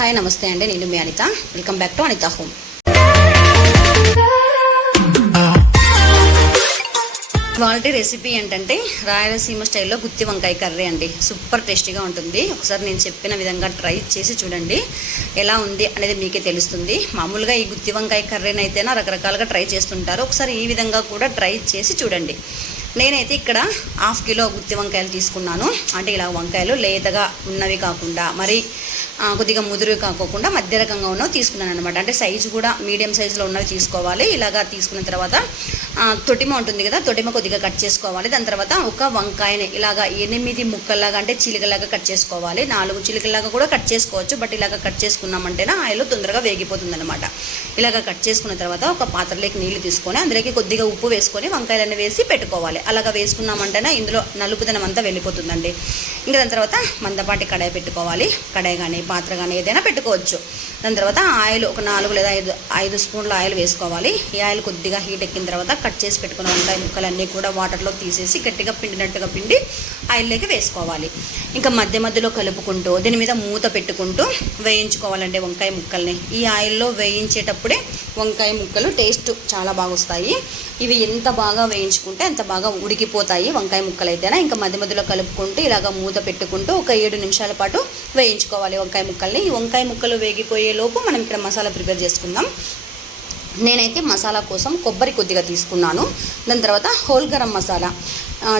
Hi నమస్తే అండి. నేను మీ Anitha. Welcome back to Anitha home quality recipe ఏంటంటే రాయలసీమ స్టైల్లో గుత్తి వంకాయ కర్రీ అండి. సూపర్ టేస్టీగా ఉంటుంది. ఒకసారి నేను చెప్పిన విధంగా ట్రై చేసి చూడండి. ఎలా ఉంది అనేది మీకే తెలుస్తుంది. మామూలుగా ఈ గుత్తి వంకాయ కర్రీని అయితేనా రకరకాలుగా ట్రై చేస్తుంటారు. ఒకసారి ఈ విధంగా కూడా ట్రై చేసి చూడండి. నేనైతే ఇక్కడ హాఫ్ కిలో గుత్తి వంకాయలు తీసుకున్నాను. అంటే ఇలా వంకాయలు లేతగా ఉన్నవి కాకుండా మరి కొద్దిగా ముదురు కాకోకుండా మధ్య రకంగా ఉన్నవి తీసుకున్నాను అనమాట అంటే సైజు కూడా మీడియం సైజులో ఉన్నవి తీసుకోవాలి. ఇలాగా తీసుకున్న తర్వాత తొటిమ ఉంటుంది కదా తొటిమ కొద్దిగా కట్ చేసుకోవాలి. దాని తర్వాత ఒక వంకాయని ఇలాగా ఎనిమిది ముక్కల్లాగా అంటే చిలుకలాగా కట్ చేసుకోవాలి. నాలుగు చిలుకలాగా కూడా కట్ చేసుకోవచ్చు. బట్ ఇలాగ కట్ చేసుకున్నామంటేనే ఆయిల్ తొందరగా వేగిపోతుంది అనమాట ఇలాగ కట్ చేసుకున్న తర్వాత ఒక పాత్రలోకి నీళ్ళు తీసుకొని అందులోకి కొద్దిగా ఉప్పు వేసుకొని వంకాయలన్నీ వేసి పెట్టుకోవాలి. అలాగా వేసుకున్నామంటేనే ఇందులో నలుపుదనం అంతా వెళ్ళిపోతుందండి. ఇంకా దాని తర్వాత మందపాటి కడాయి పెట్టుకోవాలి. కడాయి కానీ పాత్ర కానీ ఏదైనా పెట్టుకోవచ్చు. దాని తర్వాత ఆయిల్ ఒక నాలుగు లేదా ఐదు ఐదు స్పూన్ల ఆయిల్ వేసుకోవాలి. ఈ ఆయిల్ కొద్దిగా హీట్ ఎక్కిన తర్వాత కట్ చేసి పెట్టుకున్న వంకాయ ముక్కలన్నీ కూడా వాటర్లో తీసేసి గట్టిగా పిండినట్టుగా పిండి ఆయిల్లోకి వేసుకోవాలి. ఇంకా మధ్య మధ్యలో కలుపుకుంటూ దీని మీద మూత పెట్టుకుంటూ వేయించుకోవాలండి వంకాయ ముక్కల్ని. ఈ ఆయిల్లో వేయించేటప్పుడే వంకాయ ముక్కలు టేస్ట్ చాలా బాగా వస్తాయి. ఇవి ఎంత బాగా వేయించుకుంటే అంత బాగా ఉడికిపోతాయి వంకాయ ముక్కలు అయితేనా ఇంకా మధ్య మధ్యలో కలుపుకుంటూ ఇలాగ మూత పెట్టుకుంటూ ఒక ఏడు నిమిషాల పాటు వేయించుకోవాలి వంకాయ ముక్కల్ని. ఈ వంకాయ ముక్కలు వేగిపోయే లోపు మనం ఇక్కడ మసాలా ప్రిపేర్ చేసుకుందాం. నేనైతే మసాలా కోసం కొబ్బరి కొద్దిగా తీసుకున్నాను. దాని తర్వాత హోల్ గరం మసాలా.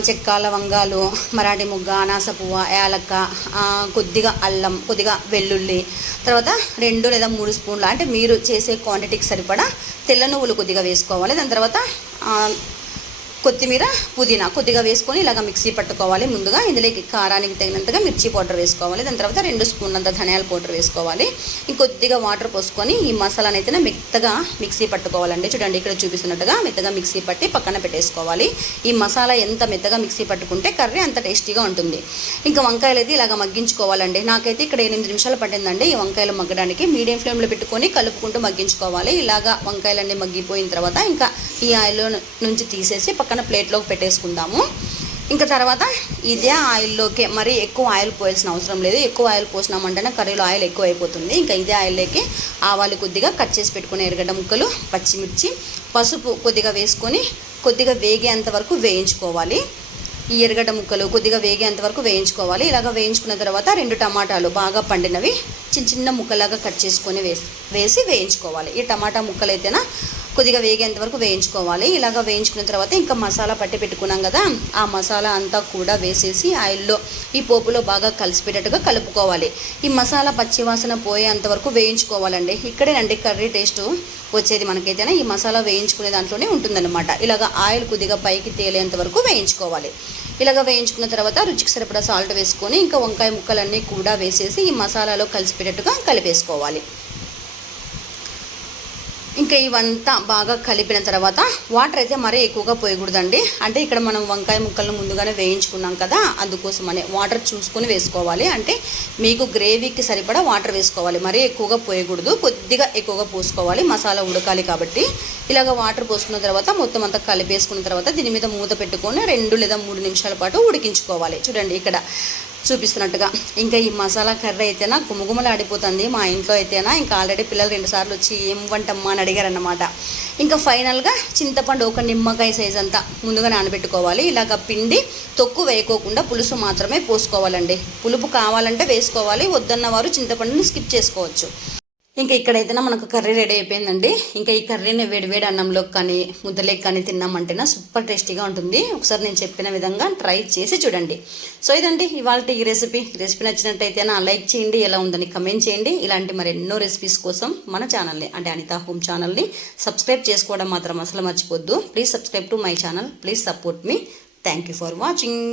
చెక్క లవంగాలు మరాఠీ ముగ్గ అనాస పువ్వ యాలక్క కొద్దిగా అల్లం కొద్దిగా వెల్లుల్లి తర్వాత రెండు లేదా మూడు స్పూన్లు అంటే మీరు చేసే క్వాంటిటీకి సరిపడా తెల్ల నువ్వులు కొద్దిగా వేసుకోవాలి. దాని తర్వాత కొత్తిమీర పుదీనా కొద్దిగా వేసుకొని ఇలాగ మిక్సీ పట్టుకోవాలి. ముందుగా ఇందులోకి కారానికి తగినంతగా మిర్చి పౌడర్ వేసుకోవాలి. దాని తర్వాత రెండు స్పూన్లంత ధనియాల పౌడర్ వేసుకోవాలి. ఇంకొద్దిగా వాటర్ పోసుకొని ఈ మసాలాని అయితే మెత్తగా మిక్సీ పట్టుకోవాలండి. చూడండి ఇక్కడ చూపిస్తున్నట్టుగా మెత్తగా మిక్సీ పట్టి పక్కన పెట్టేసుకోవాలి. ఈ మసాలా ఎంత మెత్తగా మిక్సీ పట్టుకుంటే కర్రీ అంత టేస్టీగా ఉంటుంది. ఇంకా వంకాయలు అయితే ఇలాగ మగ్గించుకోవాలండి. నాకైతే ఇక్కడ ఎనిమిది నిమిషాలు పట్టిందండి. ఈ వంకాయలు మగ్గడానికి మీడియం ఫ్లేమ్లో పెట్టుకొని కలుపుకుంటూ మగ్గించుకోవాలి. ఇలాగా వంకాయలన్నీ మగ్గిపోయిన తర్వాత ఇంకా ఈ ఆయిల్లో నుంచి తీసేసి పక్కన పక్కన ప్లేట్లోకి పెట్టేసుకుందాము. ఇంకా తర్వాత ఇదే ఆయిల్లోకి మరి ఎక్కువ ఆయిల్ పోయాల్సిన అవసరం లేదు. ఎక్కువ ఆయిల్ పోసినామంటేనే కర్రీలో ఆయిల్ ఎక్కువ అయిపోతుంది ఇంకా ఇదే ఆయిల్లోకి ఆవాలు కొద్దిగా కట్ చేసి పెట్టుకునే ఎరగడ్డ ముక్కలు పచ్చిమిర్చి పసుపు కొద్దిగా వేసుకొని కొద్దిగా వేగేంత వరకు వేయించుకోవాలి. ఈ ఎరగడ్డ ముక్కలు కొద్దిగా వేగేంత వరకు వేయించుకోవాలి. ఇలాగ వేయించుకున్న తర్వాత రెండు టమాటాలు బాగా పండినవి చిన్న చిన్న ముక్కలాగా కట్ చేసుకొని వేసి వేసి వేయించుకోవాలి. ఈ టమాటా ముక్కలైతేనా కొద్దిగా వేగేంత వరకు వేయించుకోవాలి. ఇలాగ వేయించుకున్న తర్వాత ఇంకా మసాలా పట్టి పెట్టుకున్నాం కదా ఆ మసాలా అంతా కూడా వేసేసి ఆయిల్లో ఈ పోపులో బాగా కలిసిపెట్టేట్టుగా కలుపుకోవాలి. ఈ మసాలా పచ్చివాసన పోయేంత వరకు వేయించుకోవాలండి. ఇక్కడేనండి కర్రీ టేస్ట్ వచ్చేది మనకైతేనే ఈ మసాలా వేయించుకునే దాంట్లోనే ఉంటుందన్నమాట. ఇలాగ ఆయిల్ కొద్దిగా పైకి తేలేంత వరకు వేయించుకోవాలి. ఇలాగ వేయించుకున్న తర్వాత రుచికి సరిపడా సాల్ట్ వేసుకొని ఇంకా వంకాయ ముక్కలన్నీ కూడా వేసేసి ఈ మసాలాలో కలిసిపెట్టేట్టుగా కలిపేసుకోవాలి. ఇంకా ఇవంతా బాగా కలిపిన తర్వాత వాటర్ అయితే మరీ ఎక్కువగా పోయకూడదండి. అంటే ఇక్కడ మనం వంకాయ ముక్కలను ముందుగానే వేయించుకున్నాం కదా అందుకోసమనే వాటర్ చూసుకొని వేసుకోవాలి. అంటే మీకు గ్రేవీకి సరిపడా వాటర్ వేసుకోవాలి. మరీ ఎక్కువగా పోయకూడదు. కొద్దిగా ఎక్కువగా పోసుకోవాలి. మసాలా ఉడకాలి కాబట్టి ఇలాగ వాటర్ పోసుకున్న తర్వాత మొత్తం అంతా కలిపేసుకున్న తర్వాత దీని మీద మూత పెట్టుకొని రెండు లేదా మూడు నిమిషాల పాటు ఉడికించుకోవాలి. చూడండి ఇక్కడ చూపిస్తున్నట్టుగా. ఇంకా ఈ మసాలా కర్రీ అయితేనా గుమగుమలాడిపోతుంది మా ఇంట్లో అయితేనా. ఇంకా ఆల్రెడీ పిల్లలు రెండు సార్లు వచ్చి ఏం వంటమ్మా అని అడిగారన్నమాట. ఇంకా ఫైనల్గా చింతపండు ఒక నిమ్మకాయ సైజ్ అంతా ముందుగా నానబెట్టుకోవాలి. ఇలాగ పిండి తొక్కు వేయకోకుండా పులుసు మాత్రమే పోసుకోవాలండి. పులుపు కావాలంటే వేసుకోవాలి. వద్దన్న వారు చింతపండుని స్కిప్ చేసుకోవచ్చు. ఇంకా ఇక్కడైతే మనకు కర్రీ రెడీ అయిపోయిందండి. ఇంకా ఈ కర్రీని వేడివేడి అన్నంలోకి కానీ ముద్దలేకి కానీ తిన్నామంటేనా సూపర్ టేస్టీగా ఉంటుంది. ఒకసారి నేను చెప్పిన విధంగా ట్రై చేసి చూడండి. సో ఇదండి ఇవాళ ఈ రెసిపీ రెసిపీ నచ్చినట్టయితే నా లైక్ చేయండి ఎలా ఉందని కమెంట్ చేయండి. ఇలాంటి మరి ఎన్నో రెసిపీస్ కోసం మన ఛానల్ని అంటే అనితా హోమ్ ఛానల్ని సబ్స్క్రైబ్ చేసుకోవడం మాత్రం అసలు మర్చిపోద్దు. Please subscribe to my channel please support me thank you for watching